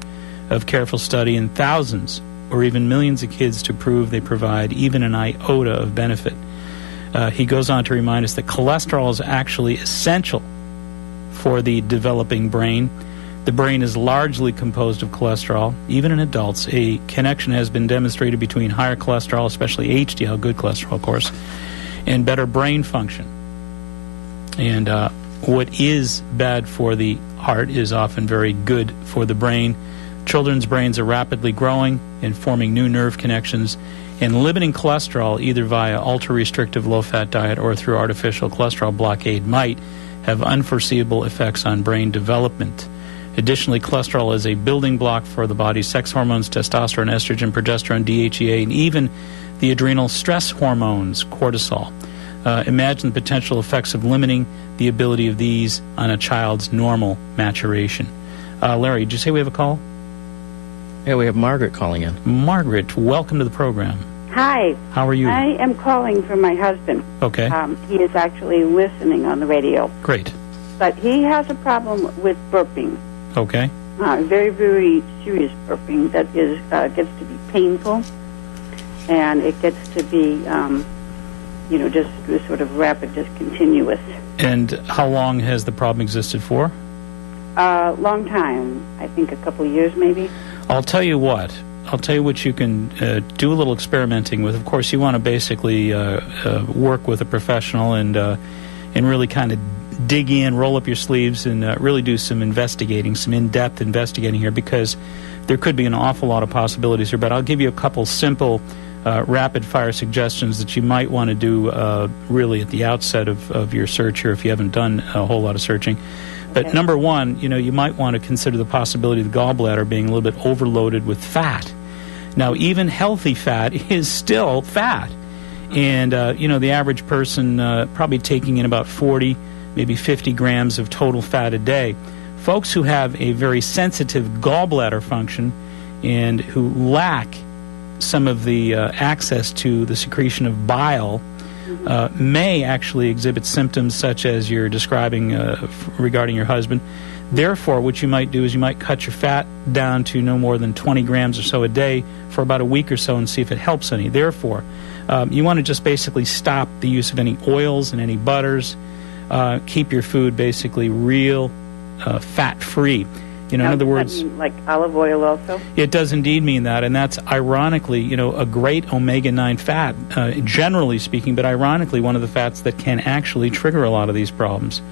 of careful study and thousands or even millions of kids to prove they provide even an iota of benefit. He goes on to remind us that cholesterol is actually essential for the developing brain. The brain is largely composed of cholesterol. Even in adults, a connection has been demonstrated between higher cholesterol, especially HDL, good cholesterol, of course, and better brain function. And what is bad for the heart is often very good for the brain. Children's brains are rapidly growing and forming new nerve connections, and limiting cholesterol either via ultra-restrictive low-fat diet or through artificial cholesterol blockade might have unforeseeable effects on brain development. Additionally, cholesterol is a building block for the body's sex hormones, testosterone, estrogen, progesterone, DHEA, and even the adrenal stress hormones, cortisol. Imagine the potential effects of limiting the ability of these on a child's normal maturation. Larry, did you say we have a call? Yeah, we have Margaret calling in. Margaret, welcome to the program. Hi. How are you? I am calling for my husband. Okay. He is actually listening on the radio. Great. But he has a problem with burping. Okay. Very, very serious burping that is gets to be painful, and it gets to be, just sort of rapid, just continuous. And how long has the problem existed for? Long time. I think a couple of years, maybe. I'll tell you what you can do a little experimenting with. Of course, you want to basically work with a professional and really kind of dig in, roll up your sleeves, and really do some investigating, some in-depth investigating here, because there could be an awful lot of possibilities here. But I'll give you a couple simple, rapid-fire suggestions that you might want to do really at the outset of your search here if you haven't done a whole lot of searching. But number one, you might want to consider the possibility of the gallbladder being a little bit overloaded with fat. Now, even healthy fat is still fat. And, the average person probably taking in about 40, maybe 50 grams of total fat a day. Folks who have a very sensitive gallbladder function and who lack some of the access to the secretion of bile may actually exhibit symptoms such as you're describing regarding your husband. Therefore, what you might do is you might cut your fat down to no more than 20 grams or so a day for about a week or so and see if it helps any. Therefore, you want to just basically stop the use of any oils and any butters. Keep your food basically real fat-free. In other words, like olive oil also? It does indeed mean that, and that's ironically, a great omega-9 fat, generally speaking, but ironically one of the fats that can actually trigger a lot of these problems.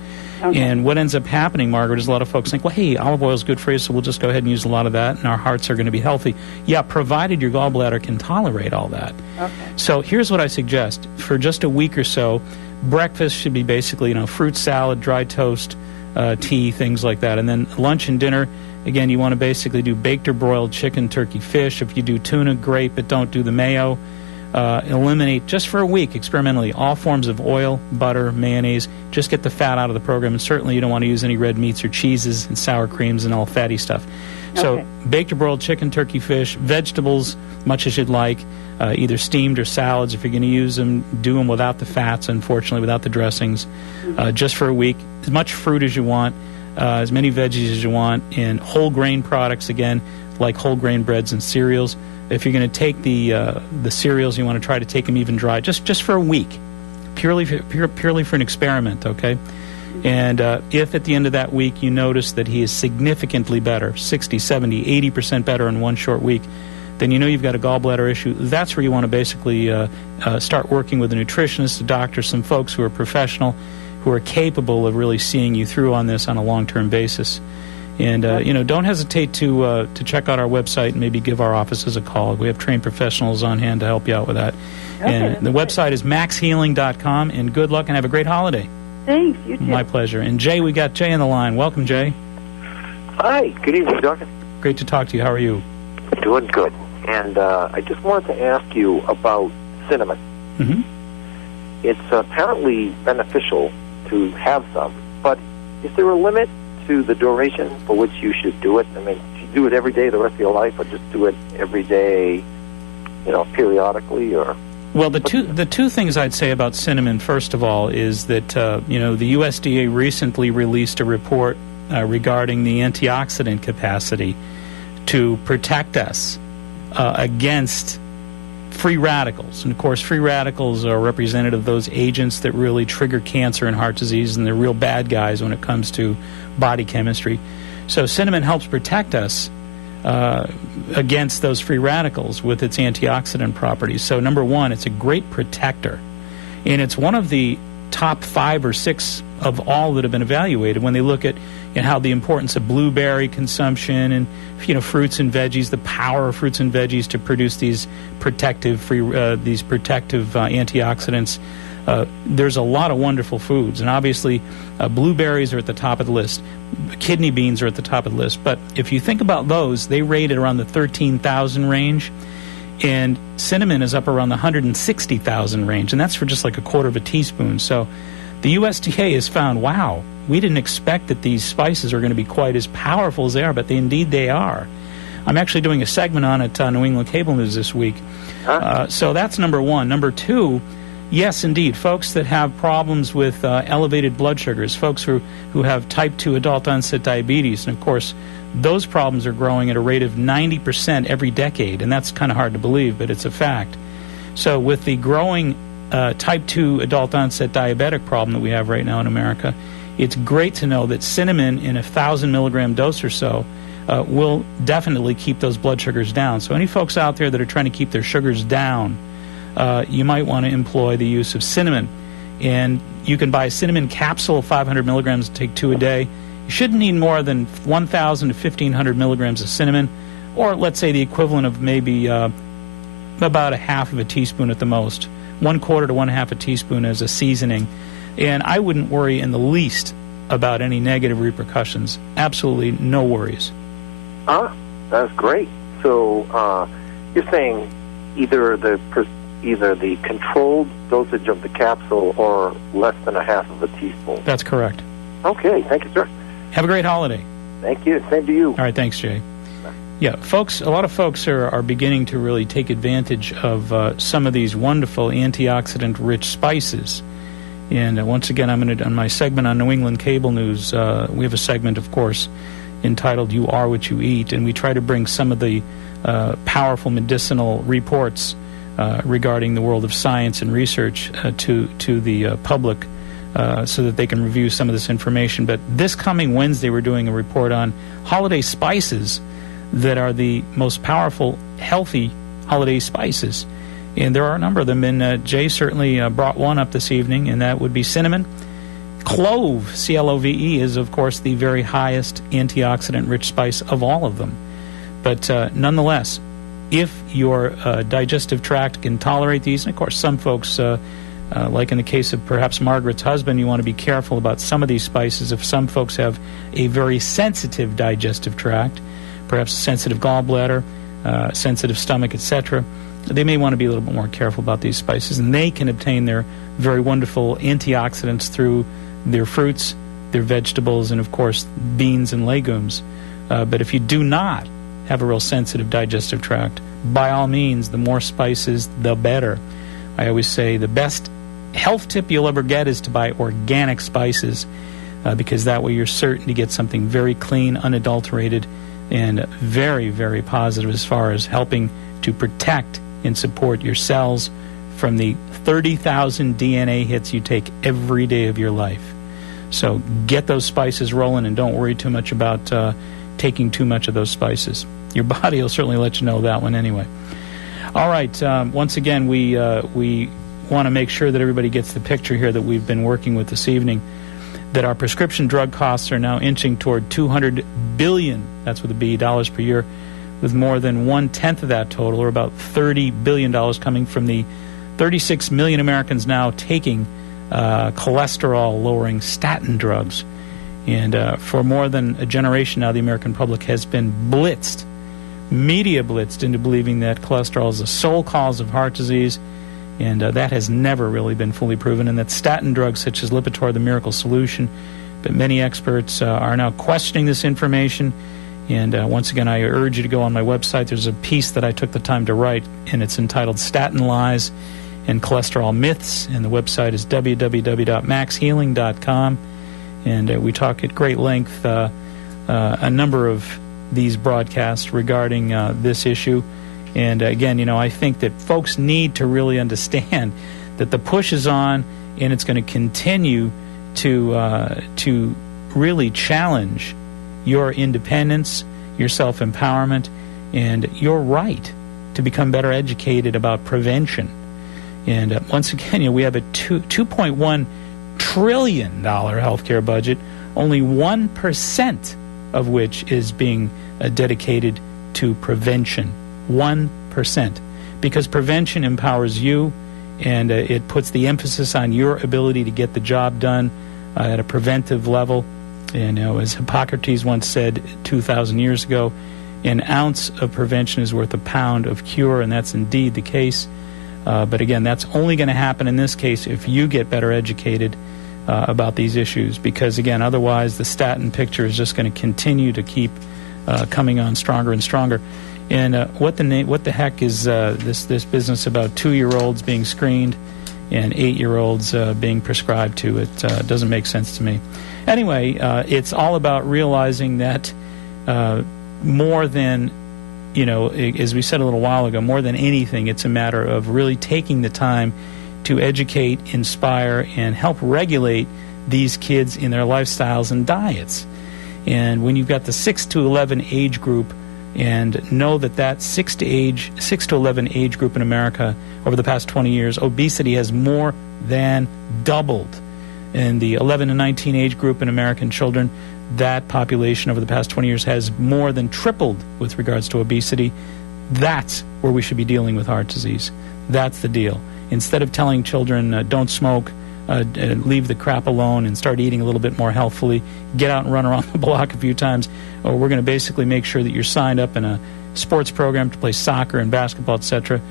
Okay. And what ends up happening, Margaret, is a lot of folks think, well, hey, olive oil is good for you, so we'll just go ahead and use a lot of that, and our hearts are going to be healthy. Yeah, provided your gallbladder can tolerate all that. Okay. So here's what I suggest. For just a week or so, breakfast should be basically, fruit salad, dry toast, tea, things like that. And then lunch and dinner, again, you want to basically do baked or broiled chicken, turkey, fish. If you do tuna, great, but don't do the mayo. Eliminate, just for a week, experimentally, all forms of oil, butter, mayonnaise. Just get the fat out of the program. And certainly you don't want to use any red meats or cheeses and sour creams and all fatty stuff. So baked or broiled chicken, turkey, fish, vegetables, much as you'd like, either steamed or salads. If you're going to use them, do them without the fats, unfortunately, without the dressings, just for a week. As much fruit as you want, as many veggies as you want, and whole grain products, again, like whole grain breads and cereals. If you're going to take the cereals, you want to try to take them even dry, just for a week, purely for an experiment, okay? And if at the end of that week you notice that he is significantly better, 60, 70, 80% better in one short week, then you know you've got a gallbladder issue. That's where you want to basically start working with a nutritionist, a doctor, some folks who are professional, who are capable of really seeing you through on this on a long-term basis. And, don't hesitate to check out our website and maybe give our offices a call. We have trained professionals on hand to help you out with that. Okay, and the website is maxhealing.com, and good luck and have a great holiday. Thanks, you too. My pleasure. And Jay, we got Jay on the line. Welcome, Jay. Hi, good evening, Doctor. Great to talk to you. How are you? Doing good. And I just wanted to ask you about cinnamon. Mm-hmm. It's apparently beneficial to have some, but is there a limit to the duration for which you should do it? I mean, do you do it every day the rest of your life, or just do it every day, periodically, or? Well, the two things I'd say about cinnamon, first of all, is that the USDA recently released a report regarding the antioxidant capacity to protect us against free radicals. And, of course, free radicals are representative of those agents that really trigger cancer and heart disease, and they're real bad guys when it comes to body chemistry. So cinnamon helps protect us against those free radicals with its antioxidant properties. So, number one, it's a great protector. And it's one of the top 5 or 6 of all that have been evaluated when they look at how the importance of blueberry consumption and fruits and veggies, the power of fruits and veggies to produce these protective antioxidants. There's a lot of wonderful foods, and obviously blueberries are at the top of the list. Kidney beans are at the top of the list. But if you think about those, they rate at around the 13,000 range, and cinnamon is up around the 160,000 range, and that's for just like a quarter of a teaspoon. So the USDA has found, wow, we didn't expect that these spices are going to be quite as powerful as they are, but indeed they are. I'm actually doing a segment on it on New England Cable News this week. So that's number one. Number two, yes, indeed, folks that have problems with elevated blood sugars, folks who have type 2 adult onset diabetes, and of course those problems are growing at a rate of 90% every decade, and that's kind of hard to believe, but it's a fact. So with the growing type 2 adult onset diabetic problem that we have right now in America, it's great to know that cinnamon in a 1,000 milligram dose or so will definitely keep those blood sugars down. So any folks out there that are trying to keep their sugars down, you might want to employ the use of cinnamon. And you can buy a cinnamon capsule, 500 milligrams, take 2 a day. You shouldn't need more than 1,000 to 1,500 milligrams of cinnamon, or let's say the equivalent of maybe about a half of a teaspoon at the most. 1/4 to 1/2 a teaspoon as a seasoning. And I wouldn't worry in the least about any negative repercussions. Absolutely no worries. That's great. So you're saying either the controlled dosage of the capsule or less than a half of a teaspoon. That's correct. Okay, thank you, sir. Have a great holiday. Thank you. Same to you. All right, thanks, Jay. Yeah, folks, a lot of folks are beginning to really take advantage of some of these wonderful antioxidant-rich spices. And once again, I'm going to, on my segment on New England Cable News, we have a segment, of course, entitled You Are What You Eat, and we try to bring some of the powerful medicinal reports regarding the world of science and research to the public so that they can review some of this information. But this coming Wednesday, we're doing a report on holiday spices that are the most powerful, healthy holiday spices. And there are a number of them, and Jay certainly brought one up this evening, and that would be cinnamon. Clove, C-L-O-V-E, is, of course, the very highest antioxidant-rich spice of all of them. But nonetheless, if your digestive tract can tolerate these, and of course some folks, like in the case of perhaps Margaret's husband, you want to be careful about some of these spices. If some folks have a very sensitive digestive tract, perhaps a sensitive gallbladder, sensitive stomach, etc., they may want to be a little bit more careful about these spices, and they can obtain their very wonderful antioxidants through their fruits, their vegetables, and of course beans and legumes. But if you do not have a real sensitive digestive tract, by all means, the more spices, the better. I always say the best health tip you'll ever get is to buy organic spices, because that way you're certain to get something very clean, unadulterated, and very, very positive as far as helping to protect and support your cells from the 30,000 DNA hits you take every day of your life. So get those spices rolling, and don't worry too much about taking too much of those spices. Your body will certainly let you know that one anyway. All right, once again, we want to make sure that everybody gets the picture here that we've been working with this evening, that our prescription drug costs are now inching toward $200 billion, that's with a B, dollars per year, with more than 1/10 of that total, or about $30 billion, coming from the 36 million Americans now taking cholesterol-lowering statin drugs. And for more than a generation now, the American public has been blitzed, media blitzed, into believing that cholesterol is the sole cause of heart disease, and that has never really been fully proven, and that statin drugs such as Lipitor, the miracle solution. But many experts are now questioning this information. And once again, I urge you to go on my website. There's a piece that I took the time to write, and it's entitled Statin Lies and Cholesterol Myths, and the website is www.maxhealing.com. And we talk at great length a number of these broadcasts regarding this issue. And again, I think that folks need to really understand that the push is on, and it's going to continue to really challenge your independence, your self-empowerment, and your right to become better educated about prevention. And once again, we have a $2.1 trillion healthcare budget, only 1% of which is being dedicated to prevention. 1%. Because prevention empowers you, and it puts the emphasis on your ability to get the job done at a preventive level. And as Hippocrates once said 2,000 years ago, an ounce of prevention is worth a pound of cure, and that's indeed the case. But again, that's only going to happen in this case if you get better educated about these issues, because again, otherwise the statin picture is just going to continue to keep coming on stronger and stronger. And what the heck is this business about 2-year-olds being screened and 8-year-olds being prescribed to? It doesn't make sense to me. Anyway, it's all about realizing that more than, as we said a little while ago, more than anything, it's a matter of really taking the time to educate, inspire, and help regulate these kids in their lifestyles and diets. And when you've got the 6 to 11 age group, and know that 6 to 11 age group in America over the past 20 years, obesity has more than doubled. In the 11 to 19 age group in American children, that population over the past 20 years has more than tripled with regards to obesity. That's where we should be dealing with heart disease. That's the deal. Instead of telling children, don't smoke, leave the crap alone and start eating a little bit more healthfully, get out and run around the block a few times, or we're going to basically make sure that you're signed up in a sports program to play soccer and basketball, etc.,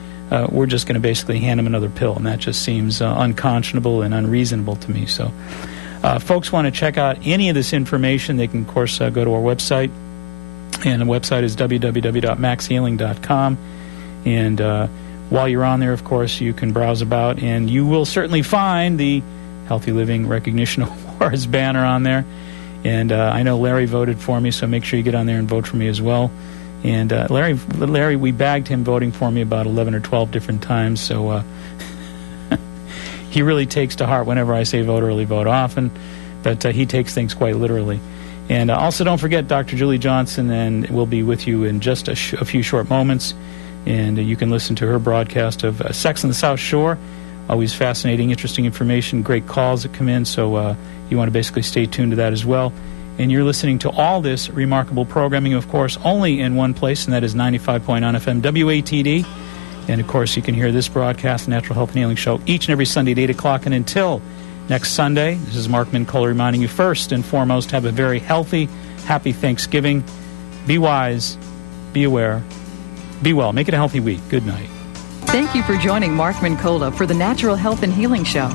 we're just going to basically hand them another pill, and that just seems unconscionable and unreasonable to me. So folks want to check out any of this information, they can, of course, go to our website, and the website is www.maxhealing.com. And while you're on there, of course, you can browse about, and you will certainly find the Healthy Living Recognition Awards banner on there. And I know Larry voted for me, so make sure you get on there and vote for me as well. And Larry, we bagged him voting for me about 11 or 12 different times, so he really takes to heart whenever I say vote early, vote often, but he takes things quite literally. And also don't forget Dr. Julie Johnson, and we'll be with you in just a few short moments. And you can listen to her broadcast of Sex on the South Shore. Always fascinating, interesting information, great calls that come in, so you want to basically stay tuned to that as well. And you're listening to all this remarkable programming, of course, only in one place, and that is 95.9 FM WATD. And, of course, you can hear this broadcast, Natural Health and Healing Show, each and every Sunday at 8 o'clock. And until next Sunday, this is Mark Mincola reminding you, first and foremost, have a very healthy, happy Thanksgiving. Be wise, be aware, be well. Make it a healthy week. Good night. Thank you for joining Mark Mincola for the Natural Health and Healing Show.